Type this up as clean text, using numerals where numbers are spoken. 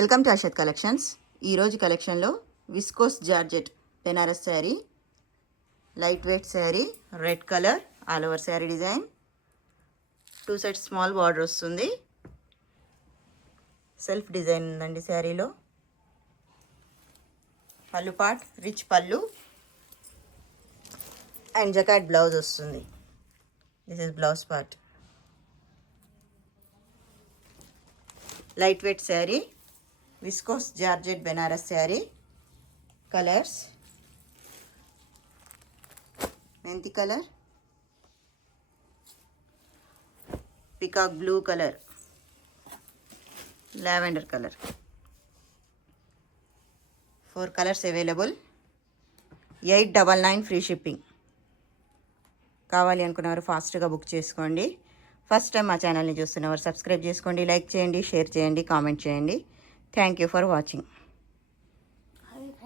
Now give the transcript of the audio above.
Welcome to Arshad collections. ఈరోజు కలెక్షన్లో viscose georgette Banaras sari, light weight sari, red colour all over sari design, 2 sides small border వస్తుంది. Self design ఉందండి శారీలో. Pallu part rich pallu and jacquard blouse వస్తుంది. This is blouse part. Light weight sari, viscose georgette Banaras sari. Colours methi colour, peacock blue colour, lavender colour. 4 colours available. 899 free shipping. కావాలి అనుకున్నవారు ఫాస్ట్గా book చేసుకోండి. First time మా ఛానల్ని చూస్తున్నవారు సబ్స్క్రైబ్ చేసుకోండి, లైక్ చేయండి, షేర్ చేయండి, కామెంట్ చేయండి. Thank you for watching.